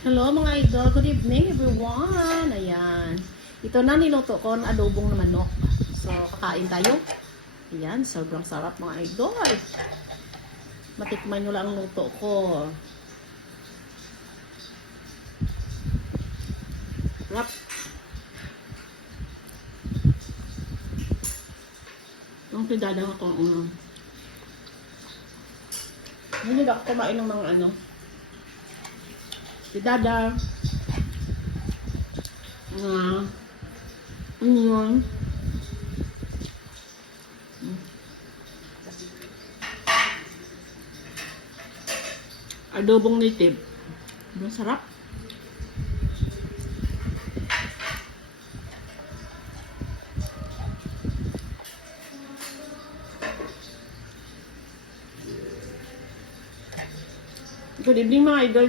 Hello mga idol, good evening everyone. Ayan. Ito na niluto ko na adobong na manok. So, kakain tayo. Ayan, sobrang sarap mga idol. Matikman nyo lang ang luto ko. Sarap. Ang pinadang ako. Hindi ako kumain ng mga ano. Dada. Yun. Adobong native. Masarap. Good evening mga idol niya.